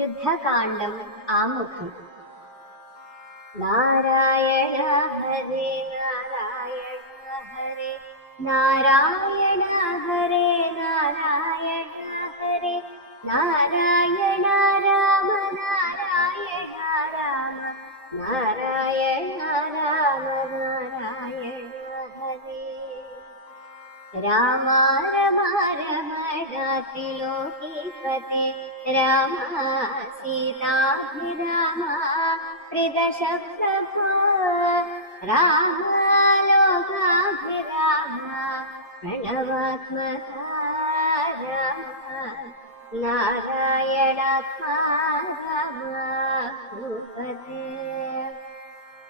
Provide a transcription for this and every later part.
യുദ്ധകാണ്ഡം ആമുഖം. നാരായണ ഹരേ നാരായണ ഹരേ നാരായണ ഹരേ നാരായണ ഹരേ നാരായണ രാമ നാരായണ രാമ നാരായണ രാമ നാരായണ ഹരേ. രാമ രമ രമ രാതിലോകീപതേ രാമ സീതാഭിരാമ പ്രിദശപ്രഭോ രാമ ലോകാഭിരാമ പ്രണവാത്മക രാമ നാരായണാത്മാ രാമ ഭൂപതേ.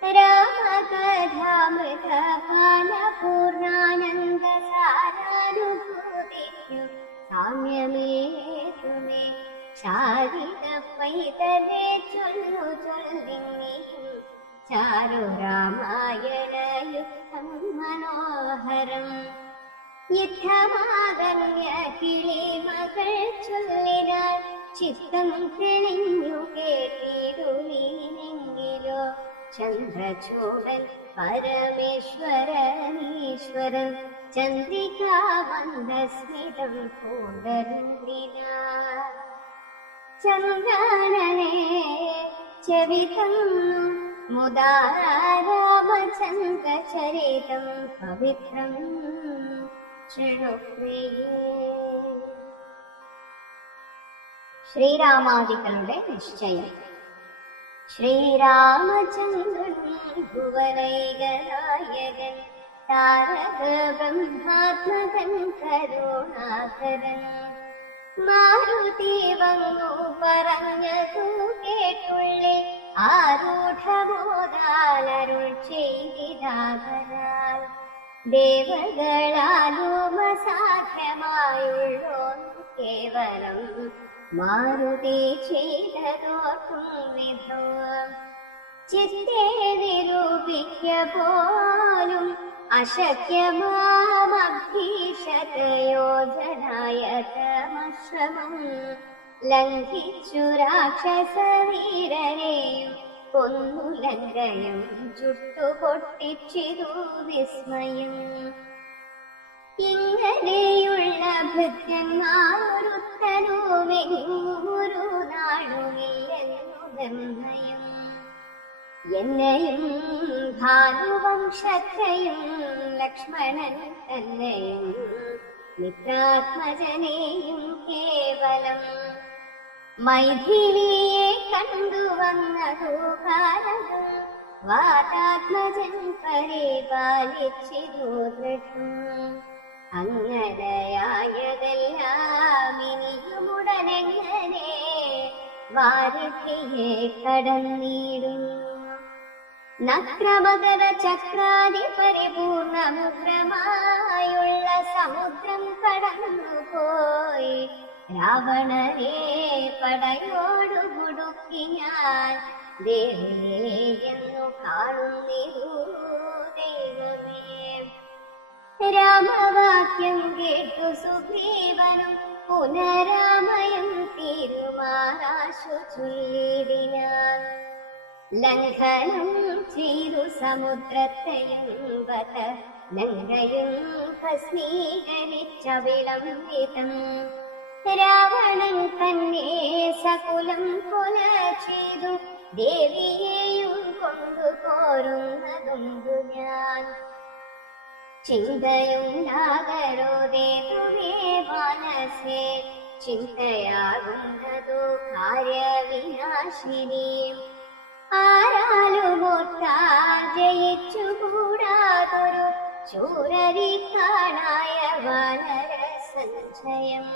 രാമകഥാമൃതപാലപൂർണാനന്ദ സാരാനുഭൂതിക്കു സാമ്യമേതുമേ ചാരിത പൈതലേ ചൊല്ലു ചൊല്ലിന്നിയും ചാരു രാമായണയുക്തം മനോഹരം. യുദ്ധമാകന്യ കിളിമകൾ ചൊല്ലിനാൽ ചിത്തം തെളിഞ്ഞു കേട്ടിടുവീനെങ്കിലോ ചന്ദ്രചൂടൻ പരമേശ്വരനീശ്വരൻ ചന്ദ്രികാമന്ദസ്മിതം പൂണ്ടരുളിനാർ. ചന്ദ്രനെ ചെവിതം മുദാ രാമചന്ദ്രചരിതം പവിത്രം ശൃണുപ്രിയേ. ശ്രീരാമാദികളുടെ നിശ്ചയം. ശ്രീരാമചന്ദ്രൻ ഭുവനൈകനായകൻ താരക ബ്രഹ്മാത്മകൻ കരുണാകരൻ. മാരുതി വന്നു പറഞ്ഞതു കേട്ടുള്ളിൽ ആരൂഢബോധാലരുൾ ചെയ്തിരാകരാൽ ദേവകളാലും അസാധ്യമായുള്ളോന്നു കേവലം മാരുതി ചെയ്തതോർക്കും വിധോ ചിത്തെ നിരൂപിക്ക പോലും അശക്യമാമഭീഷതയോജനായതമശ്രമം ലംഘിച്ചു രാക്ഷസവീരരെയും കൊന്നു ലങ്കയും ചുട്ടുപൊട്ടിച്ചിതു വിസ്മയം. ഇങ്ങനെയുള്ള ഭൃത്യന്മാരൊരുത്തനുമെങ്ങൊരു നാടുമില്ലെന്നു നിർണയം. എന്നെയും ഭാനുവംശത്തെയും ലക്ഷ്മണൻ തന്നെയും മിത്രാത്മജനെയും കേവലം മൈഥിലിയെ കണ്ടുവന്നതു കാലവും വാതാത്മജൻ പരിപാലിച്ചിതു ദൃഢം. അങ്ങനെയായതെല്ലാം ഇനിയുമുടനെങ്ങനെ വാരിധിയെ കടന്നിടും. നക്രമകര ചക്രാദി പരിപൂർണമുദ്രമായുള്ള സമുദ്രം കടന്നുപോയി രാവണനെ പടയോടു കുടുക്കി ഞാൻ ദേവിയെന്നു കാണുന്നിരു ദൈവമേ. രാമവാക്യം കേട്ടു സുഗ്രീവനും പുനരാമയം തീരുമാനാശു ചൊല്ലിടിനാൻ. ലംഘനം ചെയ്തു സമുദ്രത്തെയും വത ലങ്കയും ഭസ്മീകരിച്ച വിളംബിതം. രാവണൻ തന്നെ സകുലം കൊല ചെയ്തു ദേവിയെയും കൊണ്ടുപോരുന്നതുണ്ടു ഞാൻ. ചിന്തയുണ്ടാകരോ ദേവേ മനസ്സേ ചിന്തയാകുന്നതോ കാര്യവിനാശിനി. ആരാലുമൊട്ടാൽ ജയിച്ചുകൂടാതൊരു ശൂരരിക്കാണായ വാനര സഞ്ചയം.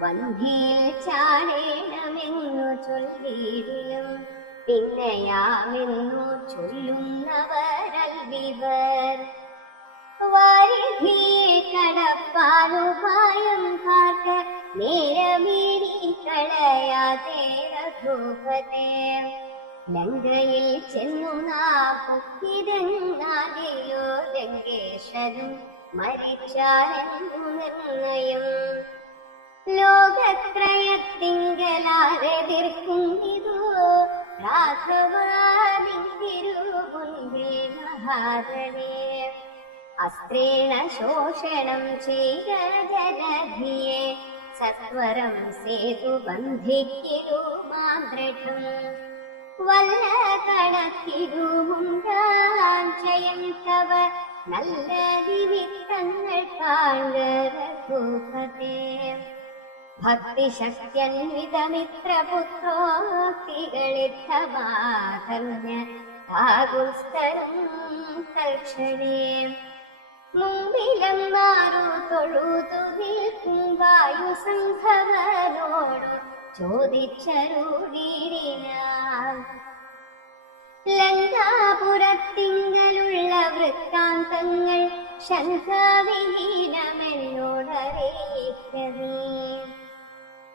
വന്ധിയിൽ ചാടേണമെന്നു ചൊല്ലിയിലും പിന്നെയാമെന്നു ചൊല്ലുന്നവരൽവിവർ. വാരിധിയെ കടപ്പാനുപായം കാക്ക നേരമേടി കളയാതെ രഘുപതേ. ലങ്കയിൽ ചെന്നു നാപുക്കിതെങ്ങാതെയോ ലങ്കേശ്വരും മരിച്ചാലെന്നു നിർണയം. ലോകത്രയത്തിങ്കലാരെതിർക്ക രാഘവാനിന്തിരുമുൻപിൽ മഹാദനേ അസ്ത്രേണ ശോഷണം ചെയ്ത ജലധിയെ സത്വരം സേതു ബന്ധിക്കിടുമാം ദൃഢം വല്ല കടക്കിടുമുണ്ടാം ജയന്തവ നല്ല നിമിത്തങ്ങൾ കാൺക രഘുപതേ ഭക്തിശക്തിയന്വിതമിത്രപുത്രോക്തികളിദ്ധമാകർണ്യ ആകുൽസ്ഥരം തൽക്ഷണേ മുമ്പിലും മാറു തൊഴുതു നിൽക്കും വായുസംഭവനോടു ചോദിച്ചരുളിനാൻ ലങ്കാപുരത്തിങ്കലുള്ള വൃത്താന്തങ്ങൾ ശങ്കാവിഹീനമെന്നോടറിയിക്കവേ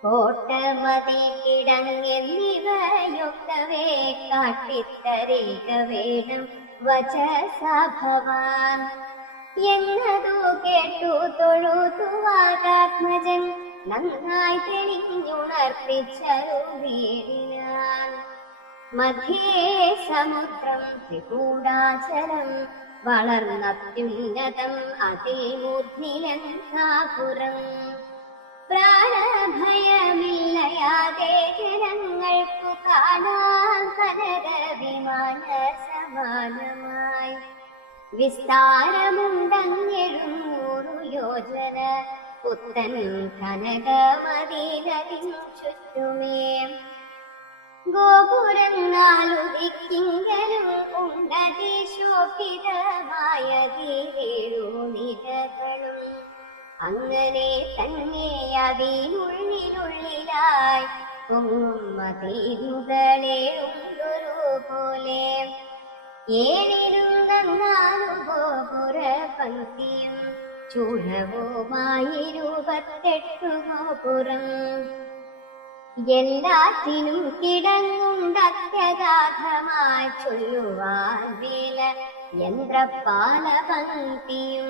കോട്ടമതിൽ കിടങ്ങെന്നിവയൊക്കവേ കാട്ടിത്തരിക വേണം വചസാ ഭവാൻ എന്നതു കേട്ടു തൊഴുതുവാരാത്മജൻ നന്നായി തെളിഞ്ഞുണർത്തിച്ചരുളിനാൻ മധ്യേ സമുദ്രം ത്രികൂടാചലം വളർന്നത്യുന്നതം അതിമൂർധ്നിലങ്കാപുരം പ്രാണഭയമില്ലയാതെ ജനങ്ങൾക്കു കാണാൻ കനക വിമാന സമാനമായി വിസ്താരമുണ്ടങ്ങെഴുന്നൂറു യോജന പുത്തൻ കനകമദീനത്തിൻ ചുറ്റുമേ ഗോപുരങ്ങാലു ദിക്കിങ്കലും ഉണ്ടതി ശോഭിതമായ തീരേഴു നിരകളും അങ്ങനെ തന്നെ അതിനുള്ളിലുള്ളിലായി പൊങ്ങുമതീരുകളെ ഉള്ളൊരു പോലെ ഏഴിരുന്നാലു ഗോപുര പങ്ക്തിയും ചൂഴവുമായി 28 ഗോപുരം എല്ലാറ്റിനും കിടങ്ങുണ്ടത്യഗാധമായി ചൊല്ലുവാൻ വേല യന്ത്രപാല പങ്ക്തിയും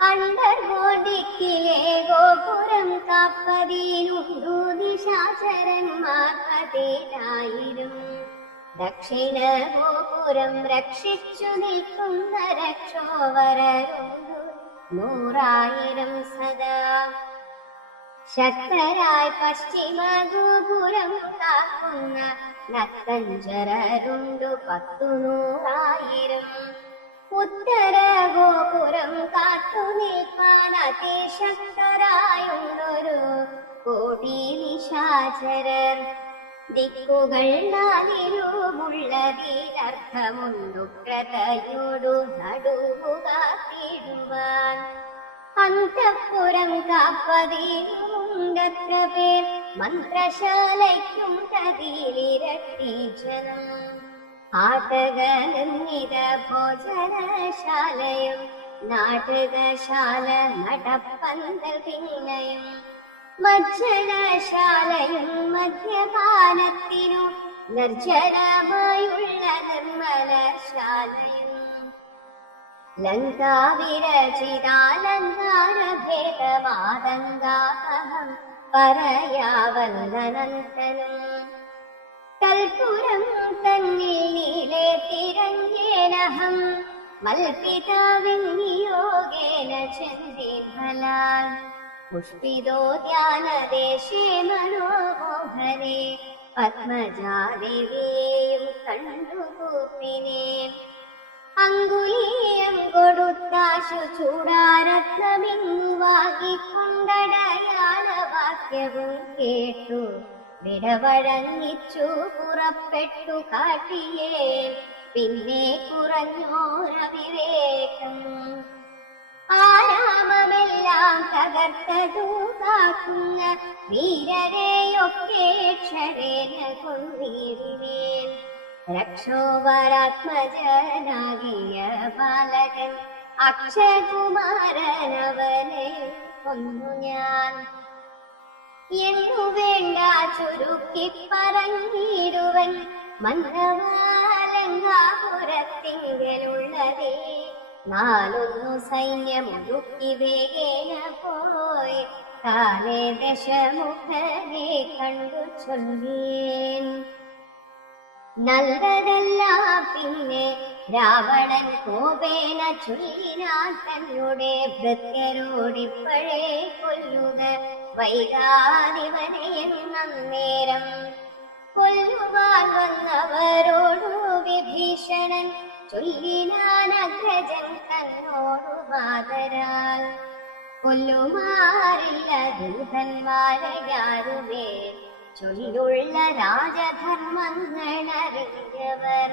അണ്ടർഗോടിക്കിലെ ഗോപുരം കാപ്പതിനുണ്ടു നിശാചരന്മാർ 10,000 ദക്ഷിണ ഗോപുരം രക്ഷിച്ചു നിൽക്കുന്ന രക്ഷോവരരുണ്ടു 100,000 സദാ ശക്തരായ പശ്ചിമ ഗോപുരം കാക്കുന്ന നക്തഞ്ചരരുണ്ടു 10,100,000 ഉത്തര ഗോപുരം കാത്തു നിൽപ്പാൻ അതിശക്തരായുള്ളൊരു 1,000,000 നിശാചരർ ദിക്കുകൾ 4 ക്രതയോടു നടുവുകാത്തിടുവാൻ അന്തഃപുരം കാപ്പതിനുണ്ടത്ര പേർ മന്ത്രശാലയ്ക്കും കതിയിലിരട്ടി ജനം ആട്ടകനിർമ്മിത ഭോജനശാലയും നാടകശാല നടപ്പന്തൽ പിന്നയും മജ്ജനശാലയും മദ്യപാനത്തിനു നിർജ്ജനമായുള്ള നിർമ്മലശാലയും ലങ്കാവിരചിതാലങ്കാരഭേദമാതങ്കാപഹം പറയാവല്ലനന്തനും കൽപുരം തന്നിൽ നീലേ തിരഞ്ഞേനഹം മൽപിതാവിനിയോഗേന ചന്ദ്രഫലാൽ പുഷ്പിതോദ്യാനദേശേ മനോമോഹനെ പത്മജാദേവിയെയും കണ്ടുകൂപ്പിനെ അങ്കുലീയം കൊടുത്താശു ചൂടാരത്നമിങ്ങു വാങ്ങിക്കൊണ്ടടയാളവാക്യവും കേട്ടു വിടവഴങ്ങിച്ചു പുറപ്പെട്ടു കാട്ടിയേ പിന്നെ കുറഞ്ഞോരവിവേകം ആരാമമെല്ലാം തകർത്തതു കാക്കുന്ന വീരരെയൊക്കെ ക്ഷരേന കൊന്നിടുവേൻ രക്ഷോവരാത്മജനാകിയ ബാലകൻ അക്ഷകുമാരനവനെ കൊന്നു ഞാൻ എന്നു വേണ്ട ചുരുക്കി പറഞ്ഞിടുവൻ മന്ദവാലങ്കാപുരത്തിങ്കലുള്ളതേ 4 സൈന്യമൊടുക്കി വേഗേന പോയി കാലേ ദശമുഖനെ കണ്ടു ചൊല്ലേൻ നല്ലതല്ല പിന്നെ രാവണൻ കോപേന ചൊല്ലിനാൻ തന്നെ ഭൃത്യരോടിപ്പഴേ കൊല്ലുക വൈകാതിവനെ എന്നേരം. കൊല്ലുവാൻ വന്നവരോടു വിഭീഷണൻ ചൊല്ലിനാൻ അഗ്രജൻ തന്നോടു മാതരാൽ. കൊല്ലുമാറില്ല ദൂതന്മാരയാരുമേ ചൊല്ലുള്ള രാജധർമ്മങ്ങളറിഞ്ഞവർ.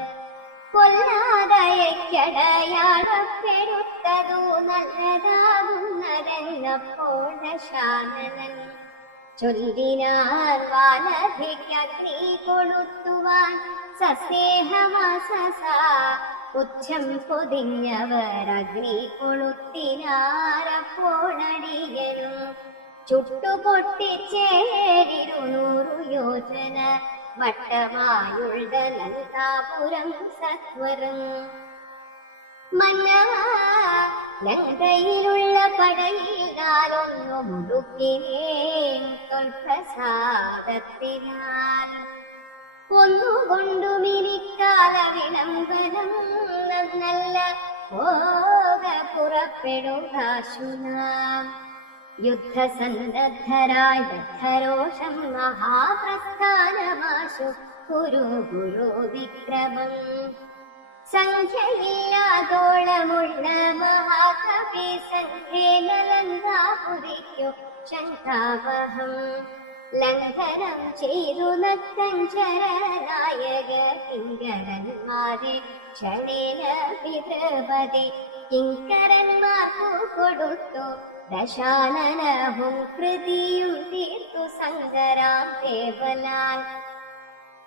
കൊല്ലാതയക്കടയാളപ്പെടുത്തതു നല്ലതാകുന്നതെന്നപ്പോൾ ദശാനനൻ ചൊല്ലിനാൻ വാനധിക്കഗ്നി കൊളുത്തുവാൻ സസ്നേഹമാസസ ഉച്ചം പൊതിഞ്ഞവർ അഗ്നി കൊളുത്തിനാരപ്പോഴടിയനും ചുട്ടുപൊട്ടിച്ചേരിരുന്നൂറു യോജന വട്ടമായുള്ള ലങ്കാപുരം സത്വരം. മന്നവ ലങ്കയിലുള്ള പടയിലാലൊന്നു മുടുക്കിനേൻ പ്രസാദത്തിനാൽ ഒന്നുകൊണ്ടുമിരിക്കാല വിളംബനം നല്ല പോക പുറപ്പെടുകാശുനാം. യുദ്ധസന്നദ്ധരായ ദഗ്ധരോഷം മഹാപ്രസ്ഥാനമാശു ഗുരു ഗുരു വിക്രമം. സംഖ്യയില്ലാതോളമുള്ള മഹാകവി സംഖ്യേന ലങ്കാപുരിക്കു ശങ്കാവഹം. ലംഘനം ചെയ്തു നക്തഞ്ചരനായക കിങ്കരന്മാരെ ക്ഷണേന പിതൃപതി കിങ്കരന്മാർക്കു കൊടുത്തു. ദശാനനവും കൃതിയും തീർത്തു സങ്കരാം കേവലാൽ.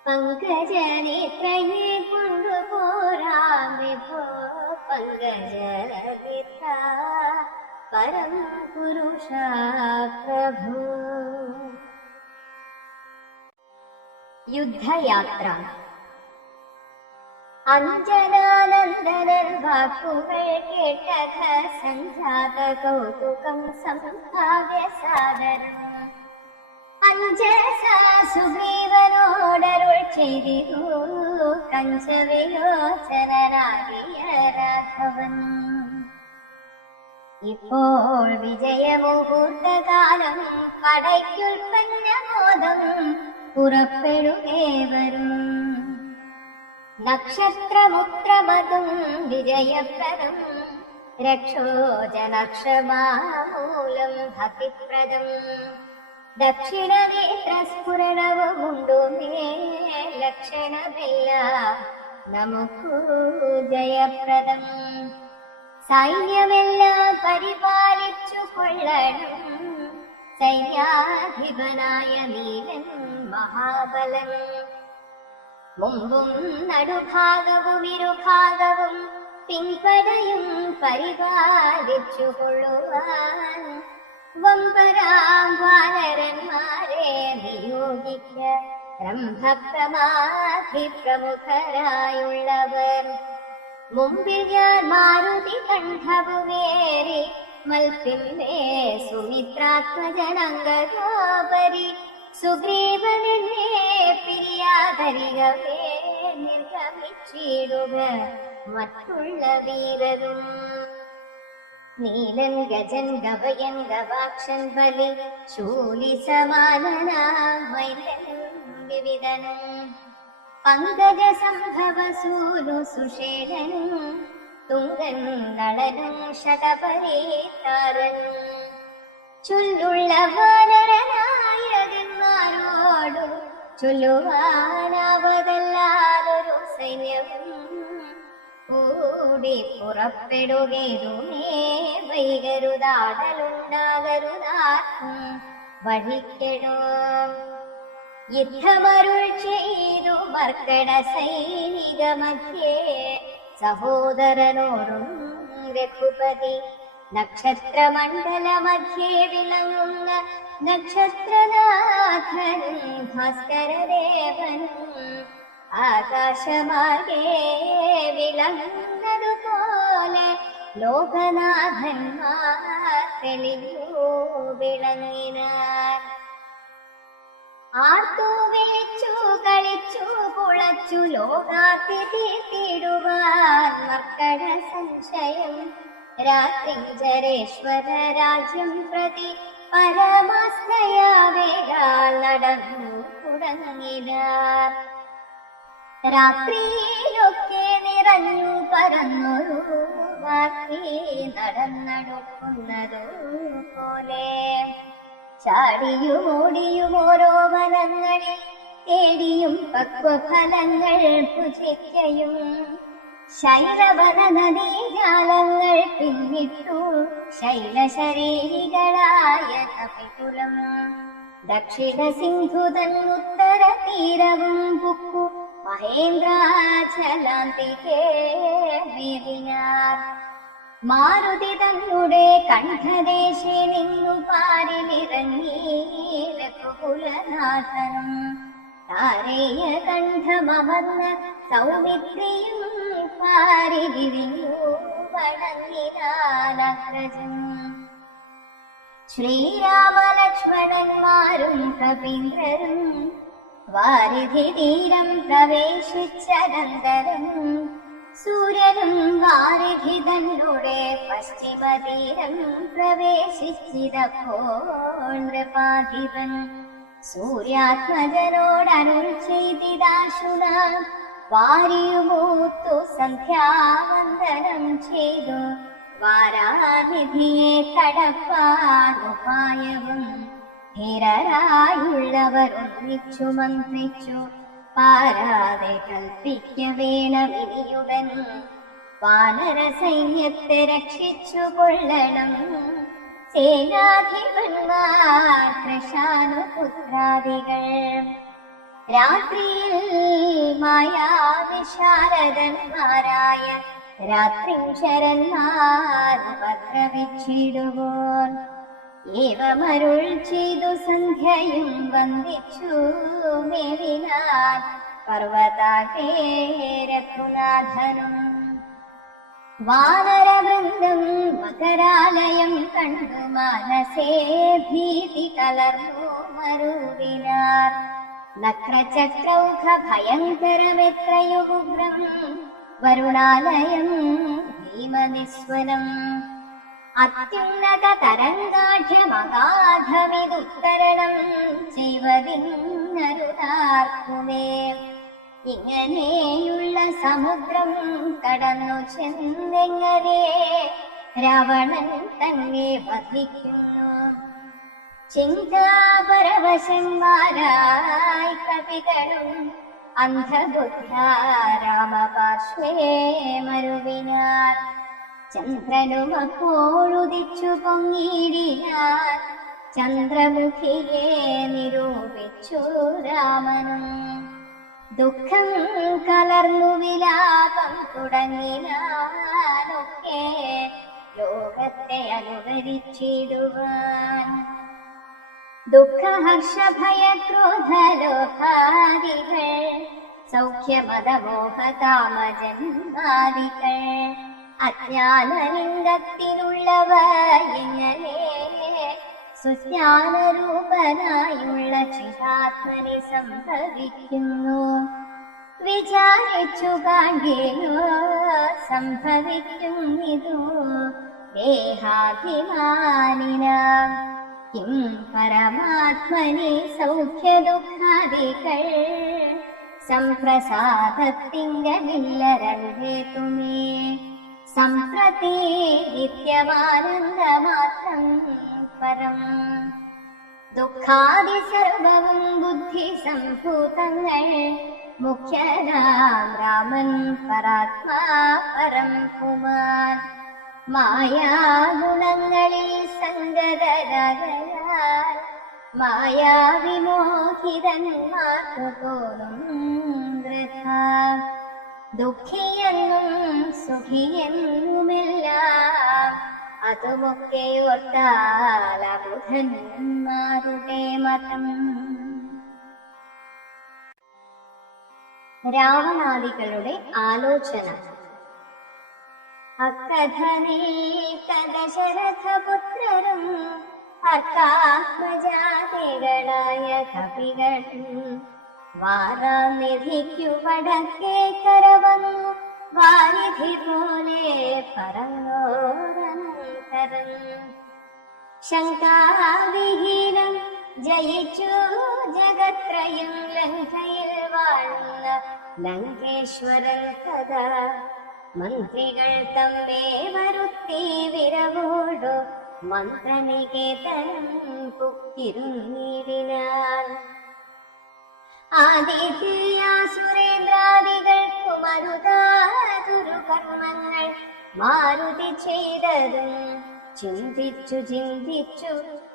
പങ്കജനേത്രയെ കൊണ്ടുപോരാം വിഭോ പങ്കജവിത്ത പരം പുരുഷാ പ്രഭു. യുദ്ധയാത്ര. അഞ്ജനാനന്ദനൻ വാക്കുകൾ കേട്ടക സംജാത കൗതുകം സംഭാവ്യ സാദരം. അഞ്ജസ സുഗ്രീവനോടരുൾ ചെയ്തിരു കഞ്ചവിലോചനാകിയ രാഘവൻ. ഇപ്പോൾ വിജയമുഹൂർത്തകാലം പടയ്ക്കുൽപ്പന്നബോധം പുറപ്പെടുകേവരും. നക്ഷത്രമുത്രമതും വിജയപ്രദം രക്ഷോജനക്ഷമാമൂലം ഭക്തിപ്രദം. ദക്ഷിണനേത്രസ്ഫുരണവുമുണ്ടു മേ ലക്ഷണമില്ല നമുക്കു ജയപ്രദം. സൈന്യമെല്ലാം പരിപാലിച്ചു കൊള്ളണം സൈന്യാധിപനായ നീലൻ മഹാബലൻ. മുമ്പും നടുഭാഗവും ഇരുഭാഗവും പിൻപടയും പരിപാലിച്ചു കൊള്ളുവാൻ വമ്പരാം വാനരന്മാരെ നിയോഗിക്ക ബ്രഹ്മപ്രമാധി പ്രമുഖരായുള്ളവർ. മുമ്പിൽ ഞാൻ മാരുതി കണ്ഠവുമേറി മൽപ്പിന്മേ സുമിത്രാത്മജനംഗോപരി സുഗ്രീവനെന്നെ പിരിയാതരികവേ നിർഗമിച്ചിടുക മറ്റുള്ള വീരരും. നീലൻ ഗജൻ ഗവയൻ ഗവാക്ഷൻ ബലി ശൂലി സമാനനാം വൈലൻ വിവിധനും. പങ്കജ സംഭവ സൂനു സുഷേണനും തുങ്കൻ നളനും ശതപരീതാരനും. ചൊല്ലുള്ള വാനരനായകന്മാരോടു ചൊല്ലുവാനാവതല്ലാതൊരു സൈന്യവും കൂടി പുറപ്പെടുകേതുമേ വൈകരുതാടലുണ്ടാകരുതാർക്കും വഴിക്കെടോ. യുദ്ധമരുൾ ചെയ്തു മർക്കട സൈനിക മധ്യേ സഹോദരനോടും രഘുപതി. നക്ഷത്രമണ്ഡല മധ്യേ വിളങ്ങുന്ന നക്ഷത്രനാഥനും ഭാസ്കരദേവനും ആകാശമാകെ വിളങ്ങുന്നതുപോലെ ലോകനാഥന്മാർ തെളിഞ്ഞു വിളങ്ങിനാർ. ആർത്തു വിളിച്ചു കളിച്ചു കുളച്ചു ലോകാത്തി തീർത്തിടുവാൻ മർക്കട സംശയം രാത്രിഞ്ചരേശ്വര രാജ്യം പ്രതി പരമാസ്ഥയാവേഗാൽ നടന്നു തുടങ്ങിനാർ. രാത്രിയിലൊക്കെ നിറഞ്ഞു പരന്നൊരു വാർത്തി നടന്നടുക്കുന്നതു പോലെ ചാടിയും ഓടിയും ഓരോ വനങ്ങളിൽ തേടിയും പക്വഫലങ്ങൾ ഭുജിക്കയും ശൈലവന നദീജാലങ്ങൾ പിന്നിട്ടു ശൈലശരീരികളായ കപികുലം ദക്ഷിണ സിന്ധുതൻ ഉത്തര തീരവും പുക്കു മഹേന്ദ്രാചലാന്തികേ മേവിനാർ. മാരുതി തങ്ങളുടെ കണ്ഠദേശേ നിന്നു പാരിലിറങ്ങി രഘുകുലനാഥനും താരേയ കണ്ഠമമർന്ന സൗമിത്രിയും പാരിലിരിഞ്ഞു വണങ്ങിനാനഗ്രജം. ശ്രീരാമലക്ഷ്മണന്മാരും കപീന്ദ്രരും വാരിധി തീരം പ്രവേശിച്ചനന്തരം സൂര്യനും വാരിധി തന്നുടെ പശ്ചിമതീരം പ്രവേശിച്ചിതപ്പോൾ നൃപാധിപൻ സൂര്യാത്മജനോടരുൾ ചെയ്തിതാശുന വാരിയുമൂത്തു സന്ധ്യാവന്ദനം ചെയ്തു വാരാനിധിയെ കടപ്പാനുപായവും ധീരരായുള്ളവർ ഒന്നിച്ചു മന്ത്രിച്ചു പാരാതെ കൽപ്പിക്ക വേണമിനിയുടൻ വാനര സൈന്യത്തെ രക്ഷിച്ചു കൊള്ളണം സേനാധിപന്മാർ കൃശാനുപുത്രാദികൾ. രാത്രിയിൽ മായാവിശാരദന്മാരായ രാത്രിശരന്മാർ ഉപദ്രവിച്ചിടുവോൻ ഏവമരുൾ ചെയ്തു സന്ധ്യയും വന്ദിച്ചു മേലിനാൻ പർവ്വതാകേ രഘുനാഥനും. വാനരവൃന്ദം മകരാലയം കണ്ടു മാനസേ ഭീതി കലർന്നു മരുവിനാർ. നക്രചക്രൗഘ ഭയങ്കരമെത്രയോ ഉഗ്രം വരുണാലയം ഭീമനിസ്വനം അത്യുന്നത തരംഗാഢ്യമഗാധമിതുത്തരണം ചെയ്വതിന്നരുതാർക്കുമേ. ഇങ്ങനെയുള്ള സമുദ്രം കടന്നു ചെന്നെങ്ങനെ രാവണൻ തന്നെ വധിക്കുന്നു. ചിന്താപരവശന്മാരായി കവികളും അന്ധബുദ്ധ രാമപാർശ്വേ മരുവിനാർ. ചന്ദ്രനും അപ്പോഴുദിച്ചു പൊങ്ങിയിടിനാർ. ചന്ദ്രമുഖിയെ നിരൂപിച്ചു രാമനും. ദുഃഖം കലർന്നു വിലാപം തുടങ്ങിനാനൊക്കെ ലോകത്തെ അനുകരിച്ചിടുവാൻ. ദുഃഖഹർഷഭയക്രോധലോഭാദികൾ സൗഖ്യമതമോഹകാമജന്മാദികൾ അജ്ഞാനലിംഗത്തിലുള്ളവയെങ്ങനെ സുജ്ഞാനരൂപനായുള്ള ചിതാത്മനി സംഭവിക്കുന്നു. വിചാരിച്ചു കാണ്ഡേനോ സംഭവിക്കുന്നിതു ദേഹാഭിമാനിനാം. കിം പരമാത്മനി സൗഖ്യദുഃഖാദികൾ സംപ്രസാദത്തിങ്കമില്ലരേതുമേ. സംപ്രതി നിത്യമാനന്ദമാത്രം പരം. ദുഃഖാദി സർവവും ബുദ്ധി സംഭൂതങ്ങൾ മുഖ്യനാം രാമൻ പരാത്മാ പരം കുമാർ. മായാഗുണങ്ങളിൽ സംഗതരാകയാൽ മായാവിമോഹിതന്മാർക്കു തോന്നും വൃഥ. ദുഃഖിയെന്നും സുഖിയെന്നുമെല്ലാം അതുമൊക്കെ ഓർത്താൽ ബുധന്മാരുടെ മതം. രാവണാദികളുടെ ആലോചന. അക്കഥനേ ദശരഥപുത്രരും അർത്ഥാത്മജാതികളായ കവികൾ വാരാനിധിക്കു വടക്കേ കരവന്നു വാരിധി പോലെ പറന്നോരനന്തരം ശങ്കാവിഹീനം ജയിച്ചു ജഗത്രയും ലങ്കയിൽ വാഴുന്ന ലങ്കേശ്വരൻ കഥ മന്ത്രികൾ തമ്മേ വരുത്തി വിരവോടു മന്ത്രനികേതനം പുക്കിരുന്നിടിനാൽ ആദിത്യാസുരേന്ദ്രാദികൾക്കു മരുതാതുരു കർമ്മങ്ങൾ മാരുതി ചെയ്തതും ചിന്തിച്ചു ചിന്തിച്ചു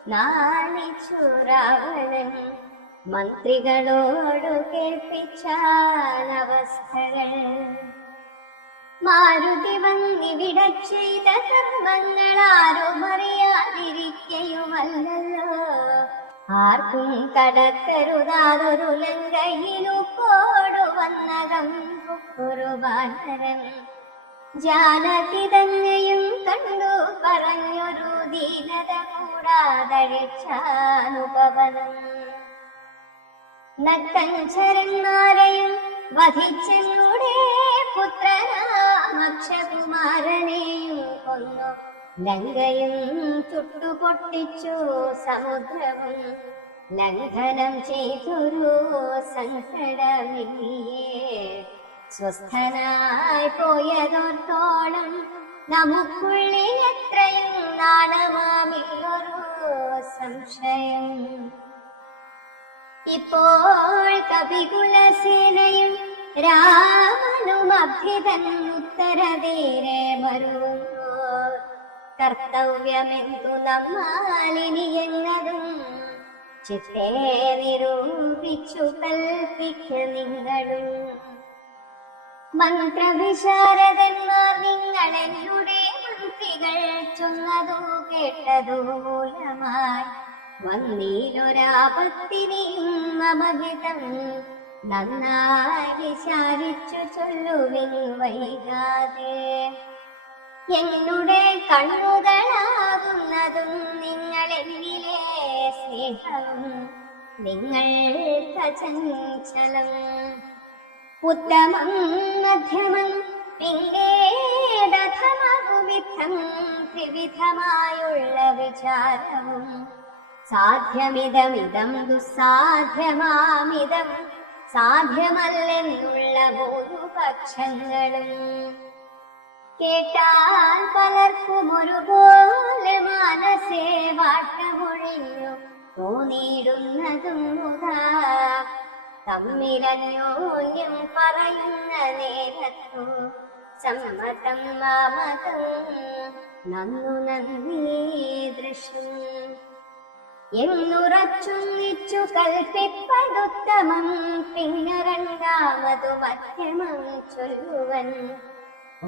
നാണിച്ചു രാവണൻ മന്ത്രികളോടു കേൾപ്പിച്ചാനവസ്ഥകൾ മാരുതി വന്നിവിട ചെയ്ത കർമ്മങ്ങൾ ആരും അറിയാതിരിക്കയുമല്ലോ ആർക്കും കടക്കരുതാതൊരു ലങ്കയിലു കോടുവന്നകം ഒരു ബാലരൻ ജാനകി തന്നെയും കണ്ടു പറഞ്ഞൊരു ദീനത കൂടാതഴിച്ചാനുപവനം നക്തഞ്ചരന്മാരെയും വധിച്ചെന്നുടെ പുത്രനാമക്ഷകുമാരനെയും കൊന്നു ലങ്കയും ചുട്ടുപൊട്ടിച്ചു സമുദ്രവും ലംഘനം ചെയ്തൊരു സങ്കടമില്ലേ സ്വസ്ഥനായി പോയതോർത്തോളം നമുക്കുള്ളിൽ എത്രയും നാണമാമില്ലൊരു സംശയം ഇപ്പോൾ കപികുലസേനയും രാമനും അഭ്യുതൻ ഉത്തരതീരെ മരുവുന്നു കർത്തവ്യമെന്തു നമ്മാലിനി എന്നതും ചിത്തേ നിരൂപിച്ചു കൽപ്പിക്ക നിങ്ങളും മന്ത്രവിശാരദന്മാർ നിങ്ങളെന്നുടെ മന്ത്രികൾ ചൊന്നതു കേട്ടതു മൂലമായി വന്നീലൊരാപത്തിനെയും അമഹിതം നന്നായി വിചാരിച്ചു ചൊല്ലുവിൻ വൈകാതെ എന്നുടെ കണ്ണുകളാകുന്നതും നിങ്ങളെന്നിലെ സ്നേഹവും നിങ്ങൾക്ക് ചഞ്ചലം ഉത്തമം മധ്യമം പിന്നേതമകുവിധം ത്രിവിധമായുള്ള വിചാരവും സാധ്യമിതമിതം ദുസ്സാധ്യമാമിതം സാധ്യമല്ലെന്നുള്ള മൂന്നു പക്ഷങ്ങളും കേട്ടാൽ പലർക്കും ഒരുപോലെ മനസ്സേ വാട്ടമൊഴിഞ്ഞു തോന്നിയിടുന്നതും മുതാ തമ്മിലന്യോന്യം പറയുന്ന നേരത്തു സമ്മതം മാമതം നന്നു നന്ദീദൃശം എന്നുറച്ചൊന്നിച്ചു കൽപ്പിപ്പതുത്തമം പിന്നെ രണ്ടാമതു മധ്യമം ചൊല്ലുവൻ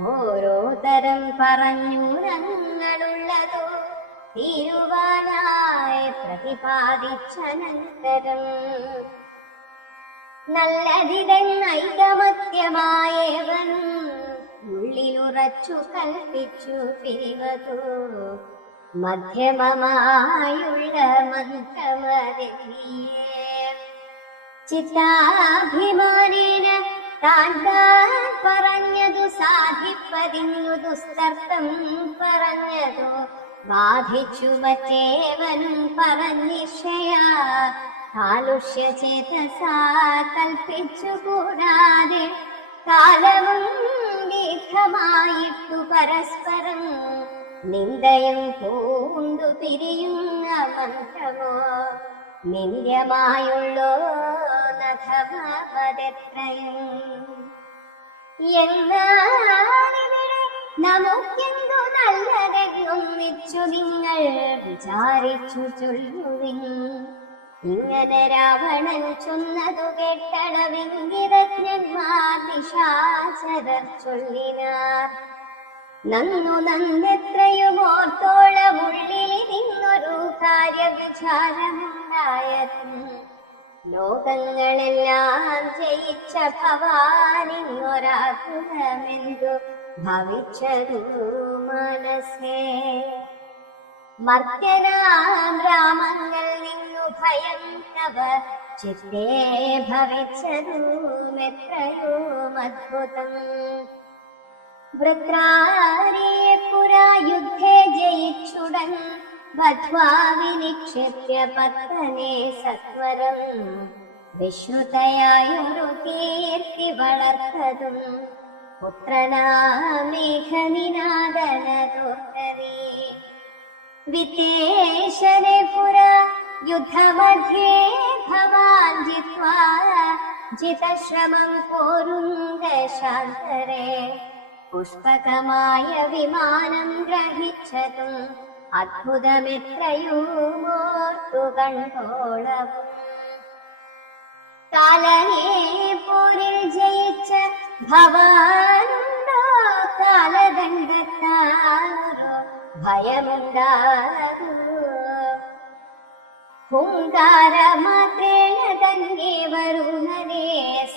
ഓരോ തരം പറഞ്ഞു ഞങ്ങളുള്ളതോ തീരുവാനായി പ്രതിപാദിച്ചനന്തരം നല്ലതിതെന്നൈകമത്യമായേവൻ ഉള്ളിലുറച്ചു കൽപ്പിച്ചു പിരിവതോ മധ്യമമായുള്ള മന്ത്രമതെന്നിയേ ചിത്താഭിമാനേന താൻ പറഞ്ഞതു സാധിപ്പതിന്നു ദുസ്തർത്ഥം പറഞ്ഞതോ ബാധിച്ചു മറ്റേവനും പറഞ്ഞിഷയാ കാലുഷ്യചേതസാ കൽപ്പിച്ചു കൂടാതെ കാലവും ദീർഘമായിട്ടു പരസ്പരം നിന്ദയും പൂണ്ടു പിരിയുന്ന മന്ത്രമോ നിന്ദ്യമായുള്ളോ നഖമതെത്രയും എന്നാലിവിടെ നമുക്കെന്തു നല്ലതെന്നൊന്നിച്ചു നിങ്ങൾ വിചാരിച്ചു ചൊല്ലുവിൻ ഇങ്ങനെ രാവണൻ ചൊന്നതു കേട്ടളവിംഗിതജ്ഞന്മാർ നിശാചരർ ചൊല്ലിനാർ നന്നു നന്നെത്രയും ഓർത്തോളമുള്ളിൽ നിന്നൊരു കാര്യവിചാരമുണ്ടായതും ലോകങ്ങളെല്ലാം ജയിച്ച ഭവാനിന്നൊരാകുലമെന്തു ഭവിച്ചതു മനസ്സേ മർത്യനാം രാമങ്ങൾ നിന്നു ഭയം തവ ചിത്തേ ഭവിച്ചതുമെത്രയോ അദ്ഭുതം. വൃത്രാരിയെ പുരാ യുദ്ധേ ജയിച്ചുടൻ ബദ്ധ്വാ വിനിക്ഷേപ്യ പത്തനെ സത്വരം വിശ്രുതയായൊരു കീർത്തി വളർത്തതും പുത്രനാമേഘനിനാദനതോർത്തവേ. വിത്തേശനെ പുരാ യുദ്ധമധ്യേ ഭവാൻ ജിത്വാ ജിതശ്രമം പോരുംഗശാന്തരെ പുഷ്പകമായ വിമാനം ഗ്രഹിച്ചതും അദ്ഭുതമെത്രയുമോർത്തു കണ്ടോളവും. കാലനേ പോരിൽ ജയിച്ച ഭവാനുണ്ടോ കാലദണ്ഡത്താനൊരു ഭയമുണ്ടാകൂ. ഹുങ്കാരമാത്രേണ തന്നെ വരുന്നതേ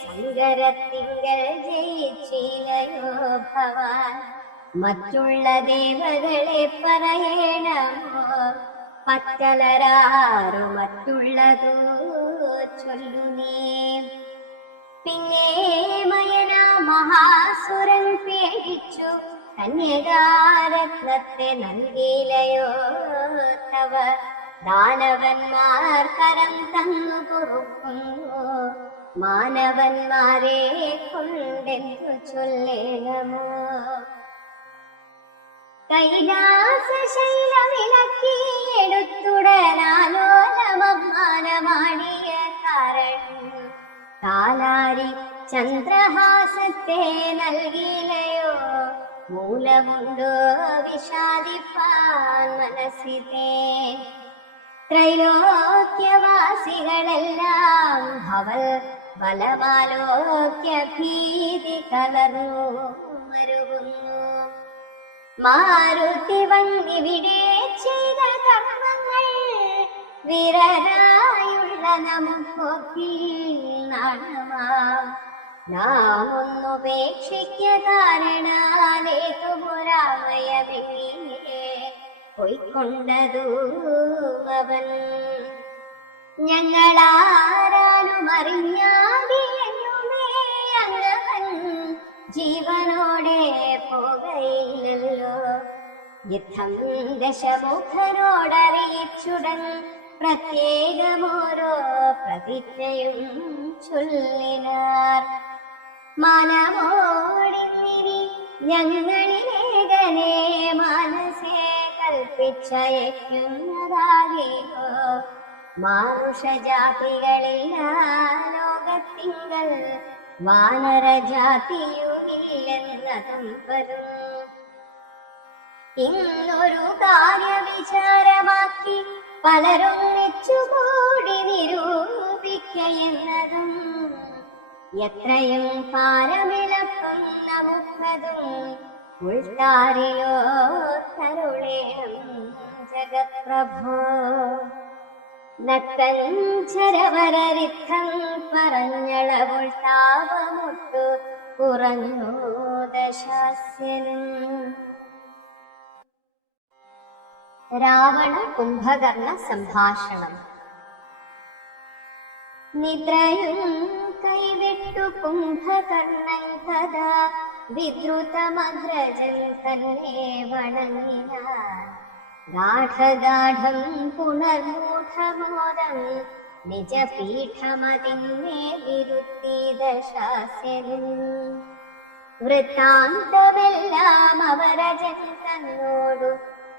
സങ്കരത്തിങ്കൽ ജയിച്ചില്ലയോ ഭവാൻ. മറ്റുള്ള ദേവകളെ പറയണമോ പറ്റലരാറു മറ്റുള്ളതോ ചൊല്ലു നീ. പിന്നെ മയന മഹാസുരൻ പേടിച്ചു കന്യകാരത്നത്തെ നൽകിയില്ലയോ തവ. ദാനവന്മാർ കരം തന്നു കുറുക്കുന്നു മാനവന്മാരെ കൊണ്ടെന്തു ചൊല്ലേണമോ. കൈലാസശൈലമിളക്കി എടുത്തുടനാലോലമമാനമാടിയ കാരണം കാലാരി ചന്ദ്രഹാസത്തെ നൽകിയില്ലയോ മൂലമുണ്ടോ വിഷാദിപ്പാൻ മനസ്സിതേ. ത്രൈലോക്യവാസികളെല്ലാം ഭവൽ ബലമാലോക്യ ഭീതി കലർന്നു മരുകുന്നു. മാരുതി വന്നിവിടെ ചെയ്ത കർമ്മങ്ങൾ വീരരായുള്ള നമുക്കൊക്കെ നാണമാം. നാം ഒന്നുപേക്ഷിക്ക കാരണാലേതുപുരാമയമെങ്കിലേ പൊയ്ക്കൊണ്ടതും അവൻ. ഞങ്ങളാരാനും അറിഞ്ഞാതിയുമേ അങ്ങവൻ ജീവനോടെ പോകയില്ലല്ലോ. യുദ്ധം ദശമുഖനോടറിയിച്ചുടൻ പ്രത്യേകമോരോ പ്രതിജ്ഞയും ചൊല്ലിനാർ. മനമോടിന്നിനി ഞങ്ങളിലേകനെ മനസ്സേ കൽപ്പിച്ചയക്കുന്നതാകിയോ. മാനുഷജാതികളില്ല ലോകത്തിങ്കൽ വാനരജാതിയുമില്ലെന്നതും വരും. ഇന്നൊരു കാര്യവിചാരമാക്കി പലരും വെച്ചുകൂടി നിരൂപിക്കയെന്നതും എത്രയും പാരമിളപ്പം നമുക്കതും ഉൾത്താരിലോ തരുളേണം ജഗത്പ്രഭോ. നക്തഞ്ചരവരരിദ്ധം പറഞ്ഞളവുൾ താപമൊട്ടു കുറഞ്ഞു ദശാസ്യനും. രാവണ കുംഭകർണ സംഭാഷണം. നിദ്രയും കൈവിട്ടു കുംഭകർണൻ തഥാ വിദ്രുതമഗ്രജൻ തന്നെ വണങ്ങിനാൻ. ഗാഠഗാഠം പുനർമൂഢമോദം നിജപീഠമതിന്മേലിരുത്തി ദശാസ്യനും. വൃത്താന്തമെല്ലാം അവരജൻ തന്നോടു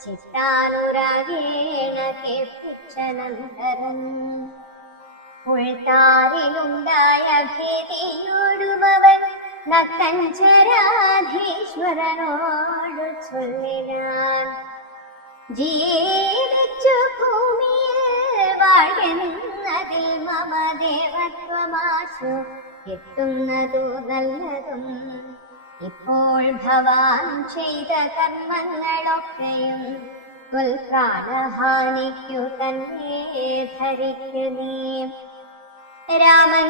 ചിത്താനുരാഗേണ കേൾപ്പിച്ചനന്തരം. ഉൾത്താരിലുണ്ടായ ഭീതിയോടുമവൻ നക്തഞ്ചരാധീശ്വരനോടു ചൊല്ലിനാൻ. ജീവിച്ചു ഭൂമിയിൽ വാഴുന്നതിൽ മമ ദേവത്വമാശു എത്തുന്നതു നല്ലതും. ഇപ്പോൾ ഭവാൻ ചെയ്ത കർമ്മങ്ങളൊക്കെയും പ്രാണഹാനിക്കു തന്നെ ധരിക്കുന്നേ. രാമൻ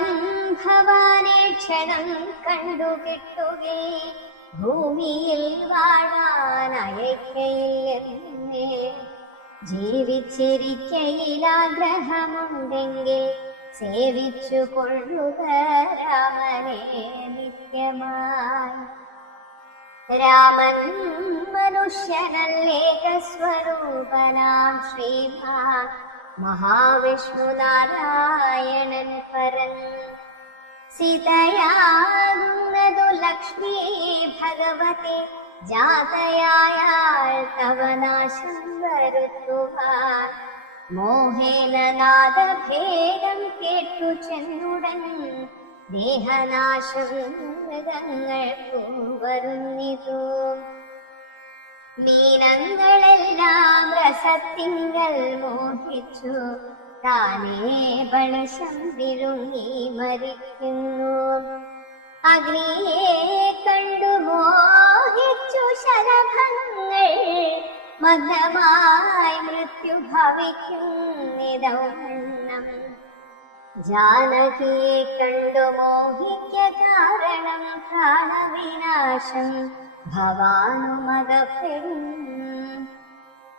ഭവാനെ ക്ഷണം കണ്ടു കിട്ടുകേ ഭൂമിയിൽ വാഴാനയക്കയില്ലെന്നേ. ജീവിച്ചിരിക്കയിലാഗ്രഹമുണ്ടെങ്കിൽ സേവിച്ചു കൊള്ളുക രാമനെ നിത്യമായി. രാമൻ മനുഷ്യനല്ലേകസ്വരൂപനാം ശ്രീമാൻ മഹാവിഷ്ണു നാരായണൻ പരൻ. സീതയാകുന്നതു ലക്ഷ്മീ ഭഗവതി ജാതയായാൾ തവ നാശം വരുത്തുവാൻ. മോഹേന നാദഭേദം കേട്ടു ചെന്നുടൻ ദേഹനാശം മൃഗങ്ങൾക്കു വരുന്നിതു. മീനങ്ങളെല്ലാം രസത്തിങ്കൽ മോഹിച്ചു താനേ ബളശം വിഴുങ്ങി മരിക്കുന്നു. അഗ്നിയെ കണ്ടു മോഹിച്ചു ശലഭങ്ങൾ മഗ്നമായി മൃത്യു ഭവിക്കുന്നിതൗവണ്ണം. ജാനകിയെ കണ്ടു മോഹിക്ക കാരണം പ്രാണവിനാശം ഭവാനുമകപ്പെടും.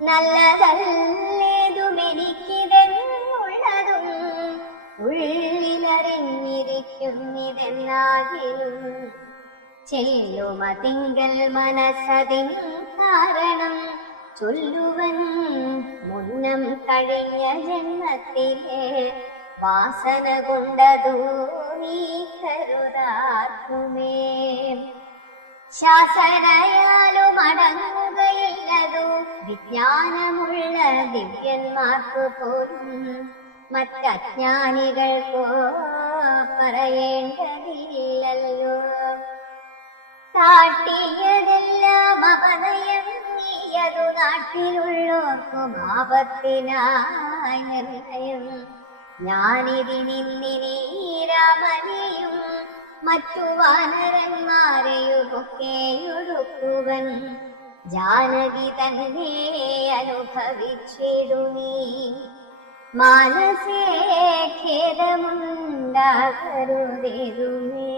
നല്ലതല്ലേതുമെനിക്കിതെന്നുള്ളതും ഉള്ളിലറിഞ്ഞിരിക്കുന്നിതെന്നാകിലും ചെല്ലുമതിങ്കൽ മനസ്സതിൻ കാരണം ചൊല്ലുവൻ മുന്നം കഴിഞ്ഞ ജന്മത്തിലെ വാസന കൊണ്ടതു നീ കരുതാക്കുമേ. ശാസനയാലും അടങ്ങുകയില്ലതു വിജ്ഞാനമുള്ള ദിവ്യന്മാർക്കു പോലും. മറ്റജ്ഞാനികൾക്കോ പറയേണ്ടതില്ലല്ലോ. കാട്ടിയതെല്ലാം അപനയം നീയതു നാട്ടിലുള്ളോർക്കും ആപത്തിനായി നിർണയം. ഞാനിതിനിന്നിനി രാമനെയും മറ്റു വാനരന്മാരെയുമൊക്കെയൊടുക്കുവൻ. ജാനകി തന്നെ അനുഭവിച്ചിടുമീ. മാനസേ ഖേദമുണ്ടാകരുതേതുമേ.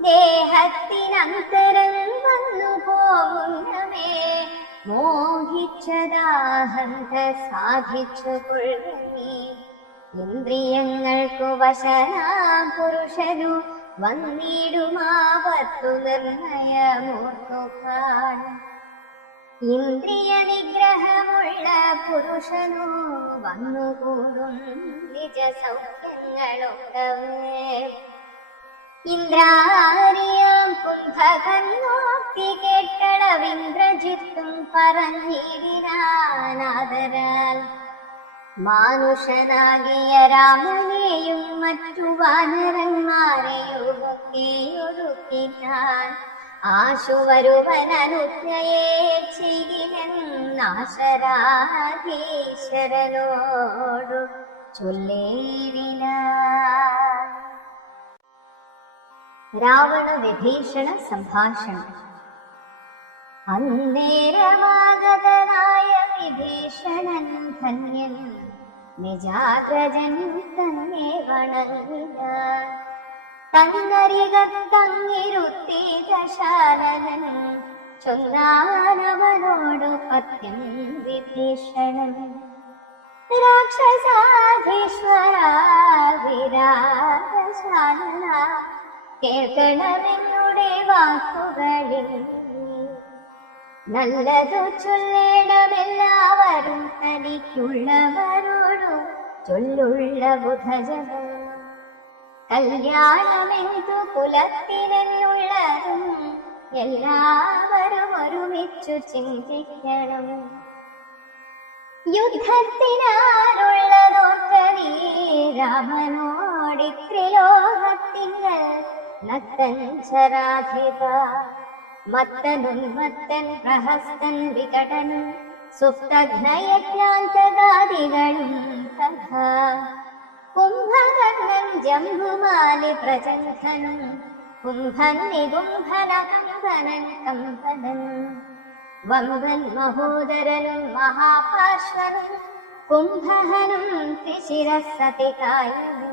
ദേഹത്തിനന്തരം വന്നു പോകുന്നമേ മോഹിച്ചതാഹന്ത സാധിച്ചു കൊള്ളി. ഇന്ദ്രിയങ്ങൾക്കു വശനാം പുരുഷനു വന്നിടുമാപത്തു നിർണയമോർത്തുകാൺ. ഇന്ദ്രിയ നിഗ്രഹമുള്ള പുരുഷനു വന്നുകൂടും നിജ സൗഖ്യങ്ങളൊക്കവേ. ഇന്ദ്രാരിയാം കുംഭകൻ നോക്കി കേട്ടളവിന്ദ്രജിത്തും പറഞ്ഞിടിനാനാദരാൽ. മാനുഷനാകിയ രാമനെയും മറ്റു വാനരന്മാരെയുമൊക്കെയൊടുക്കിനാൻ. ആശുവരുവനനുജ്ഞയെ ചെയ്തിലെന്നാശരാധീശ്വരനോടു ചൊല്ലേവിനാൻ. രാവണ വിഭീഷണ സംഭാഷണം. അന്നേരമാഗതനായ വിഭീഷണൻ ധന്യൻ നിജാഗ്രജൻ തന്നെ വണങ്ങിനാൻ. തന്നരികത്തങ്ങിരുത്തി ദശാനനൻ ചൊന്നാനവനോടു പത്യം വിഭീഷണൻ. രാക്ഷസാധീശ്വര വിരാജശാലന കേൾക്കണമെന്നുടെ വാക്കുകളിൽ. നല്ലതു ചൊല്ലേണമെല്ലാവരും തനിക്കുള്ളവരോടു ചൊല്ലുള്ള ബുധജനം. കല്യാണമെന്തു കുലത്തിനെന്നുള്ളതും എല്ലാവരും ഒരുമിച്ചു ചിന്തിക്കണം. യുദ്ധത്തിനാരുള്ളതോർക്കനീ രാമനോടിത്രിലോകത്തിങ്കൽ നത്തൻ ചരാധിപ. മത്തനുന്മത്തൻ പ്രഹസ്തൻ വികടനും സുപ്തഘ്നയജ്ഞാന്തകാദികളും തഥാ. കുംഭകർണൻ ജംബുമാലി പ്രജന്ധനും കുംഭൻ നികുംഭനകമ്പനൻ കമ്പനൻ. വമ്പൻ മഹോദരനും മഹാപാർശ്വനും കുംഭഹനും ത്രിശിരസതികായനും.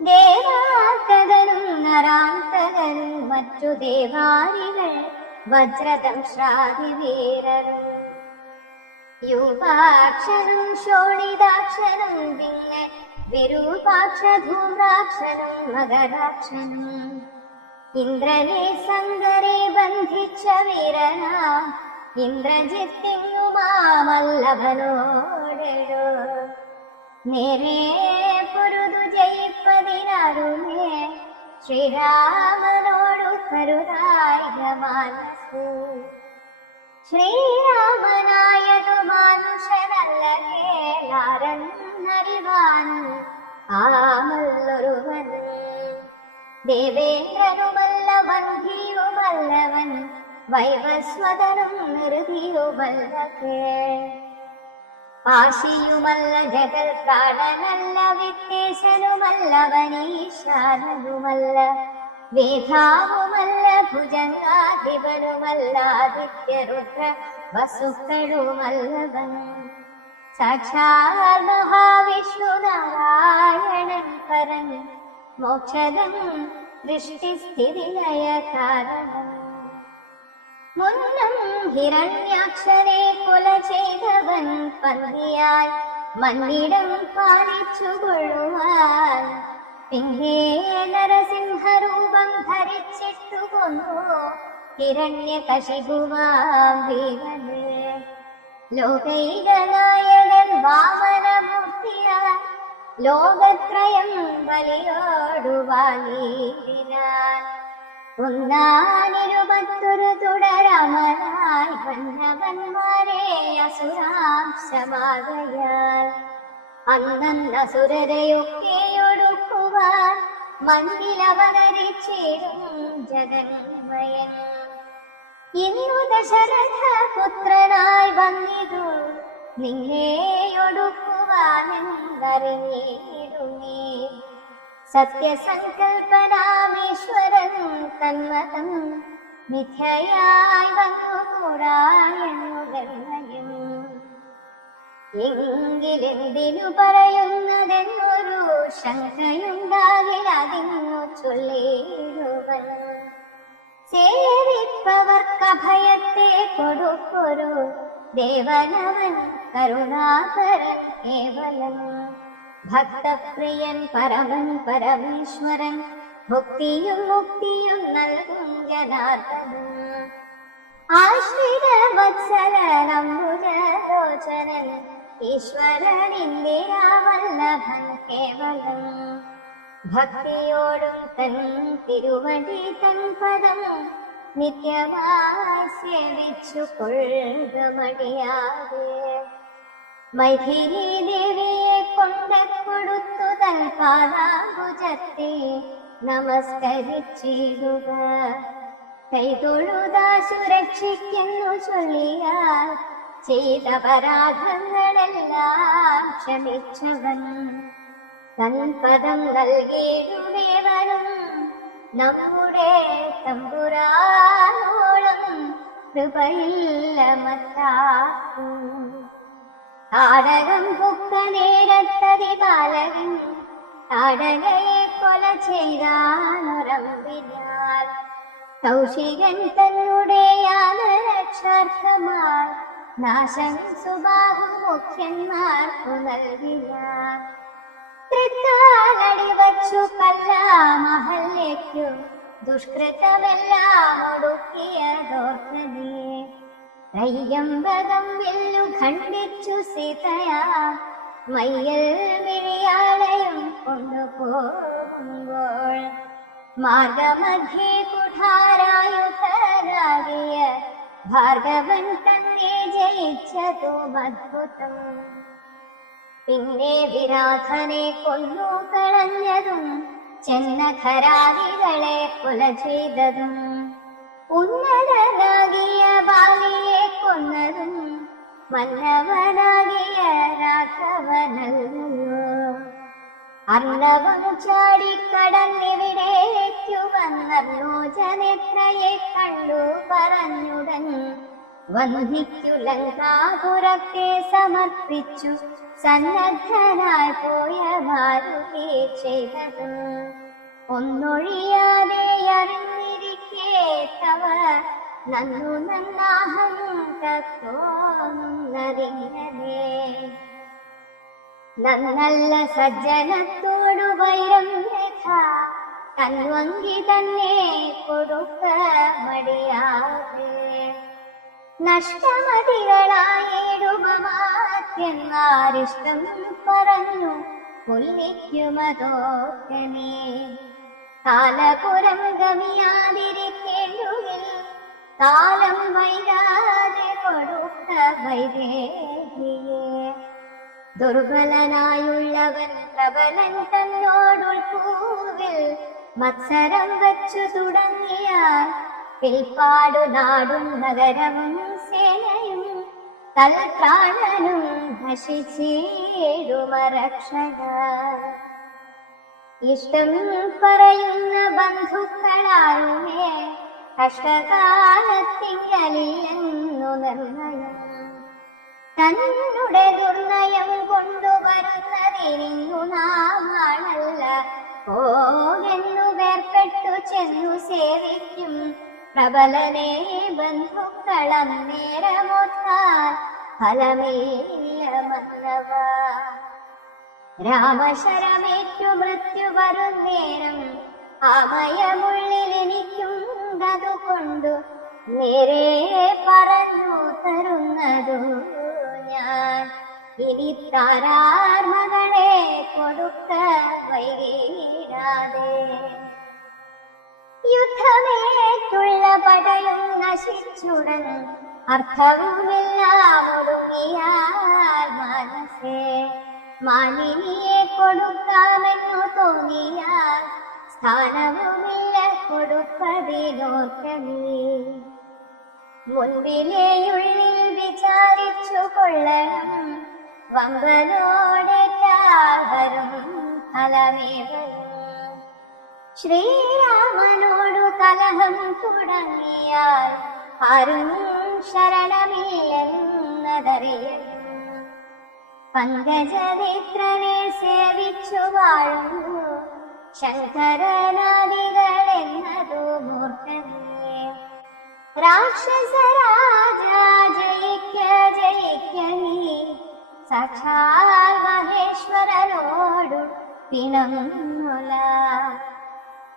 ദേവാന്തകനും നരാന്തകനും മറ്റു ദേവാരികൾ വജ്രദംശ്രാദിവീരരും. യൂപാക്ഷനും ശോണിതാക്ഷനും പിന്നെ വിരൂപാക്ഷ ധൂമ്രാക്ഷനും മകരാക്ഷനും ഇന്ദ്രനെ സങ്കരെ ബന്ധിച്ച വീരനാം ഇന്ദ്രജിത്തിങ്ങുമാമല്ലവനോടോ നേരെ പൊരുതു ജയിപ്പതിനാരുമേ ശ്രീരാമനോടു കരുതായിക മനസ്സു ശ്രീരാമനായതു മനുഷ്യനല്ല കേളാരെന്നറിവാൻ ആമല്ലൊരുവൻ ദേവേന്ദ്രനുമല്ല വന്ധിയുമല്ലവൻ വൈവസ്വതനും നിർധിയുമല്ലകേ പാശിയുമല്ല ജഗൽ പ്രാണനല്ല വിത്തേശനുമല്ലവനീശാനനുമല്ല വേധാവുമല്ല ഭുജംഗാധിപനുമല്ല ആദിത്യരുദ്ര വസുക്കളുമല്ലവൻ സാക്ഷാൽ മഹാവിഷ്ണു നാരായണൻ പരൻ മോക്ഷദം സൃഷ്ടിസ്ഥിതിലയ കാരണം മുന്നം ഹിരണ്യാക്ഷനെ കൊല ചെയ്തവൻ പന്തിയായി മന്നിടം പാലിച്ചുകൊള്ളുവാൻ പിന്നെ നരസിംഹരൂപം ധരിച്ചിട്ടു കൊന്നു ഹിരണ്യകശിപുവാം ഭീമനെ ലോകൈകനായകൻ വാമനമൂർത്തിയാൽ ലോകത്രയം ബലിയോടുവാങ്ങിയിടിനാൻ ഒന്നാനിരുപത്തൊരു തുടരമനായി വന്നവന്മാരെ അസുരാംശമാകയാൽ അന്നസുരരെയൊക്കെയൊടുക്കുവാൻ മണ്ണിലവതരിച്ചിടും ജഗന്മയൻ ഇന്നു ദശരഥ പുത്രനായി വന്നിതു നിന്നെയൊടുക്കുവാനെന്നറിഞ്ഞിടുമേ സത്യസങ്കൽപ്പനാമീശ്വരൻ തന്മതം മിഥ്യയായി വന്നുകൂടായെന്നുകയും എങ്കിലെന്തിനു പറയുന്നതെന്നൊരു ശങ്കയുണ്ടാകിൽ അതിന്നു ചൊല്ലിടുവൻ സേവിപ്പവർക്കഭയത്തെ കൊടുക്കൊരു ദേവനവൻ കരുണാകരൻ കേവലൻ ഭക്തപ്രിയൻ പരമൻ പരമേശ്വരൻ ഭുക്തിയും മുക്തിയും നൽകും ജനാർദ്ദനൻ ആശ്രിത വത്സലനംബുജലോചനൻ ഈശ്വരൻ ഇന്ദിരാവല്ലഭൻ കേവലം ഭക്തിയോടും തൻ തിരുവടി തൻ പദം നിത്യമായി സേവിച്ചു കൊള്ളുക മടിയാതെ മൈഥിലി ദേവിയെ കൊണ്ട് കൊടുത്തു തൻ പാദാംബുജത്തെ നമസ്കരിച്ചിടുക കൈതൊഴുതാ സുരക്ഷിക്കുന്നു ചൊല്ലിയാൽ ചെയ്ത അപരാധങ്ങളെല്ലാം ക്ഷമിച്ചവൻ തൻ പദം നൽകിയിടുവേവനും നമ്മുടെ തമ്പുരാനോളം കൃപയില്ല മറ്റാർക്കും താടകം പുക്ക നേരത്തതി ബാലകൻ താടകയെ കൊല ചെയ്താനൊരമ്പിനാൽ കൗശികൻ തന്നെ യാഗരക്ഷാർത്ഥമായി നാശം സുബാഹു മുഖ്യന്മാർക്കു നൽകിയ തൃക്കാലടി വച്ചു കല്ലാമഹല്യയ്ക്കു ദുഷ്കൃതമെല്ലാം ഒടുക്കിയതോർത്തതേ ത്രയ്യംബകം വില്ലു ഖണ്ഡിച്ചു സീതയാ മയ്യൽ മിഴിയാളയും കൊണ്ടുപോകുമ്പോൾ മാർഗമധ്യേ കുഠാരായുധരാകിയ ഭാർഗവൻ തന്നെ ജയിച്ചതും അദ്ഭുതം പിന്നെ വിരാധനെ കൊന്നു കളഞ്ഞതും ചെന്നഖരാദികളെ കൊല ചെയ്തതും ഉന്നതനാകിയ ബാലിയെ കൊന്നതും മന്നവനാകിയ രാഘവനല്ലോ അർണവം ചാടിക്കടന്നിവിടേക്കു വന്നർലോചനെത്രയെ കണ്ടു പറഞ്ഞുടൻ വന്ദിക്കു ലങ്കാപുരത്തെ സമർപ്പിച്ചു സന്നദ്ധനായി പോയ മാരുതി ചെയ്തതും ഒന്നൊഴിയാതെ അറിഞ്ഞിരിക്കേ തവ നന്നു നന്നാഹം തോന്നുന്നതിങ്ങനെ. നന്നല്ല സജ്ജനത്തോടു വൈരം യഥാ തൻവങ്കി തന്നെ കൊടുക്ക മടിയാതെ. നഷ്ടമതികളായിടുമാത്യന്മാരിഷ്ടം പറഞ്ഞു കൊല്ലിക്കുമതോക്കനെ. കാലപുരം ഗമിയാതിരിക്കേണ്ടുകിൽ കാലം വൈകാതെ കൊടുക്ക വൈദേഹിയെ. ദുർബലനായുള്ളവൻ പ്രബലൻ തന്നോടുൾപ്പൂവിൽ മത്സരം വച്ചു തുടങ്ങിയാൽ പിൽപ്പാടു നാടും നഗരവും സേനയും തൽപ്രാണനും നശിച്ചേടുമരക്ഷക. ഇഷ്ടം പറയുന്ന ബന്ധുക്കളാരുമേ കഷ്ടകാലത്തിങ്കലില്ലെന്നു നിർണയം. തന്നുടെ ദുർനയം കൊണ്ടുവരുന്നതിനിന്നു നാമാണല്ല പോകെന്നു വേർപ്പെട്ടു ചെന്നു സേവിക്കും പ്രബലനെ ബന്ധുക്കളം നേരമൊത്താൽ ഫലമില്ല മന്നവ. രാമശരമേറ്റു മൃത്യു വരുന്നേരം ആമയമുള്ളിൽ എനിക്കുണ്ടതുകൊണ്ടു നേരെ പറഞ്ഞു തരുന്നതു ഞാൻ. ഇനി താരാർ മകളെ കൊടുക്ക വൈകിടാതെ. യുദ്ധമേറ്റുള്ള പടയും നശിച്ചുടൻ അർത്ഥവുമെല്ലാം ഒടുങ്ങിയാൽ മനസ്സേ മാലിനിയെ കൊടുക്കാമെന്നു തോന്നിയാൽ സ്ഥാനവുമില്ല കൊടുപ്പതിനോർക്കമേ. മുൻപിലെയുള്ളിൽ വിചാരിച്ചു കൊള്ളണം വമ്പനോടേറ്റാൽ വരും ഫലമേവരും. ശ്രീരാമനോടു കലഹം തുടങ്ങിയാൽ ആരും ശരണമില്ലെന്നതറിയണം. പങ്കജനേത്രനെ സേവിച്ചു വാഴുന്നു ശങ്കരനാദികളെന്നതു മൂർഖനേ. രാക്ഷസരാജ ജയിക്ക ജയിക്ക നീ സാക്ഷാൽ മഹേശ്വരനോടു പിണങ്ങുല.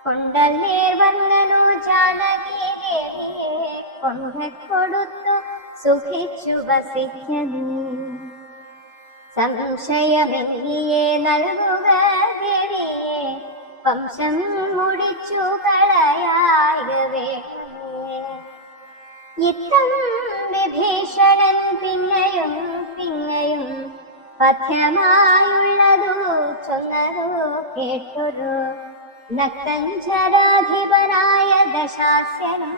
കൊണ്ടല്ലേർ വന്നനു ജാനകി ദേവിയെ കൊണ്ടു സുഖിച്ചു വസിക്കുന്നു. സംശയമെന്നിയെ നൽകുക ദേവിയെ വംശം മുടിച്ചു കളയായവേ. ഇത്തം വിഭീഷണൻ പിന്നെയും പിന്നെയും പഥ്യമായുള്ളതു ചൊന്നതു കേട്ടൊരു നക്തഞ്ചരാധിപനായ ദശാസ്യനും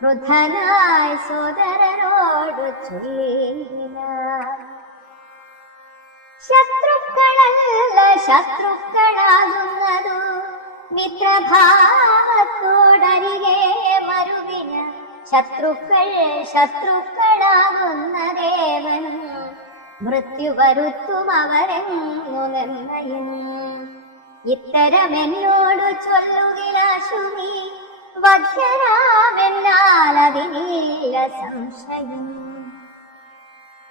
ക്രുദ്ധനായി സോദരനോടു ചൊല്ലിന. ശത്രുക്കളല്ല ശത്രുക്കളാകുന്നതു മിത്രഭാവത്തോടരികെ മരുവിന. ശത്രുക്കൾ ശത്രുക്കളാകുന്നതേവൻ മൃത്യു വരുത്തും അവരെന്നു നിർണയം. ഇത്തരമെന്നോടു ചൊല്ലുകിലാശുനി വധ്യരാമെന്നാൽ അതിനില്ല സംശയം.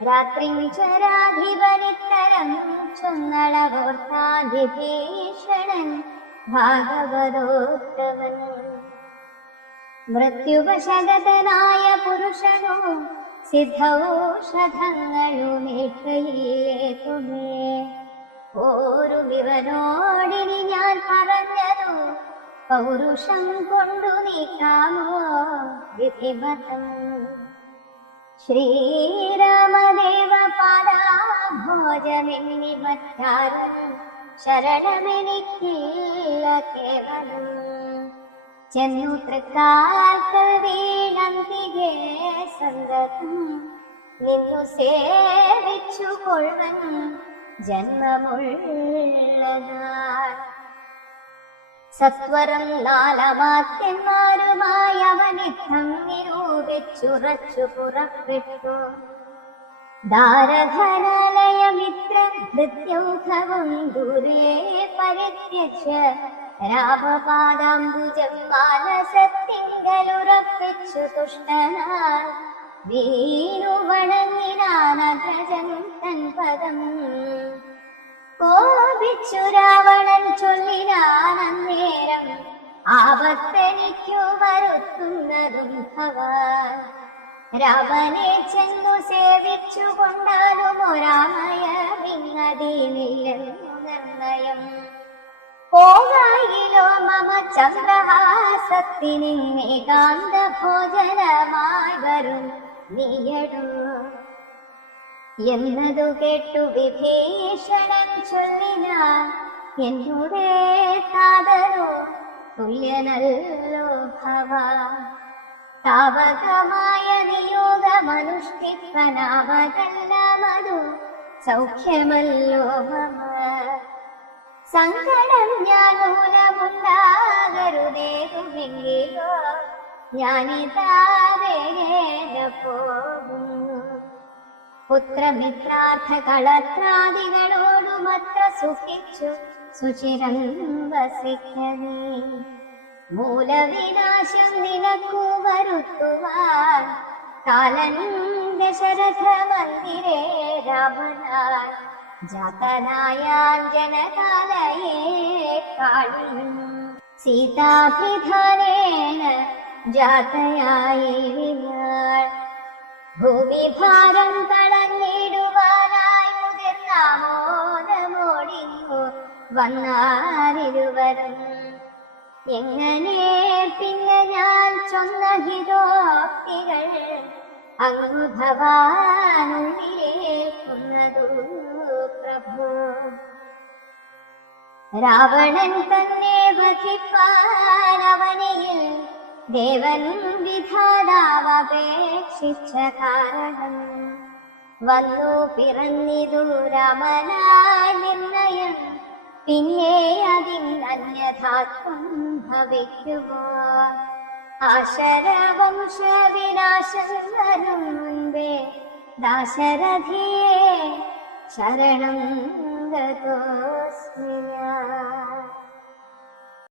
രാത്രിഞ്ചരാധിപനിത്തരം ചൊന്നളവോർത്താധിഭീഷണൻ ഭാഗവതോത്തമൻ. മൃത്യുവശഗതനായ പുരുഷനോ സിദ്ധൌഷധങ്ങളുമേറ്റയിലേതുമേ. ഓരുമിവനോടിനി ഞാൻ പറഞ്ഞതു പൗരുഷം കൊണ്ടു നീക്കാമോ വിധിമതം. ശ്രീരാമദേവ പാദാഭോജമെന്നി മറ്റാരും ശരണമെനിക്കില്ല കേവലം. ചെന്നു തൃക്കാൽക്കൽ വീണന്തികെ സന്തതം നിന്നു സേവിച്ചു കൊള്ളുവൻ ജന്മമുള്ളതാൽ. സത്വരം നാലമാത്യന്മാരുമായി അവനിത്തം നിരൂപിച്ചുറച്ചു പുറപ്പെട്ടു. ദാരധനാലയമിത്ര ഹൃദ്യൗഘവും ദൂരെ പരിത്യജ്യ രാമപാദാംബുജം മാനസത്തിങ്കലുറപ്പിച്ചു തുഷ്ടനായി വീണു വണങ്ങിനാനഗ്രജം തൻ പദം. കോപിച്ചു രാവണൻ ചൊല്ലിനാനന്നേരം ആപത്തെനിക്കു വരുത്തുന്നതും ഭവാൻ. രാമനെ ചെന്നു സേവിച്ചു കൊണ്ടാലും ഒരാമയമിങ്ങതീനില്ലെന്നു നിർണയം. പോകായിലോ മമ ചന്ദ്രഹാസത്തിനേകാന്ത ഭോജനമായി വരും നീയടൂ എന്നതു കേട്ടു വിഭീഷണൻ ചൊല്ലിനാൻ, എന്നുടേ താതനോ തുല്യനല്ലോ ഭവാൻ. താവകമായ നിയോഗമനുഷ്ഠിപ്പനാവതല്ലമതു സൗഖ്യമല്ലോ മമ. സങ്കടം ഞാൻ മൂലമുണ്ടാകരുതേകുമെങ്കിലോ ഞാനിതാ വേഗേന പോകുന്നു. പുത്രമിത്രാർത്ഥ കളത്രാദികളോടുമത്ര സുഖിച്ചു സുചിരം വസിക്കവേ. മൂലവിനാശം നിനക്കു വരുത്തുവാൻ കാലൻ ദശരഥ മന്ദിരേ രാമനാൻ ജാതനായാഞ്ജനകാലയേ കാളിയും സീതാഭിധാനേന ജാതയായി വിനാൾ. ഭൂമിഭാരം തളഞ്ഞിടുവാനായി മുതിർന്നാമോദമോടിങ്ങു വന്നാരിരുവരും. എങ്ങനെ പിന്നെ ഞാൻ ചൊന്ന ഹിതോക്തികൾ അങ്ങു ഭവാനുള്ളിലേക്കുന്നതു പ്രഭു. രാവണൻ തന്നെ വധിപ്പാൻ അവനിൽ ദേവൻ വിധാതാവപേക്ഷിച്ച കാരണം വന്നു പിറന്നിതു രാമനായി നിർണയം. പിന്നെ അതിനന്യഥാത്വം ഭവിക്കുമോ? ആശരവംശവിനാശം വരും മുൻപേ ദാശരഥിയെ ശരണം ഗതോസ്മി ഞാൻ.